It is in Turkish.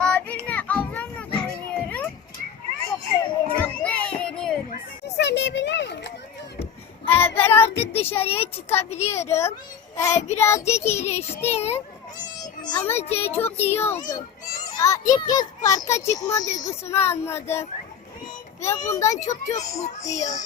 Abimle ablamla da oynuyorum. Çok da eğleniyoruz. Söyleyebilir miyim? Ben artık dışarıya çıkabiliyorum. Birazcık iyileştim. Ama çok iyi oldum. İlk kez parka çıkma duygusunu anladım. Ve bundan çok mutluyum.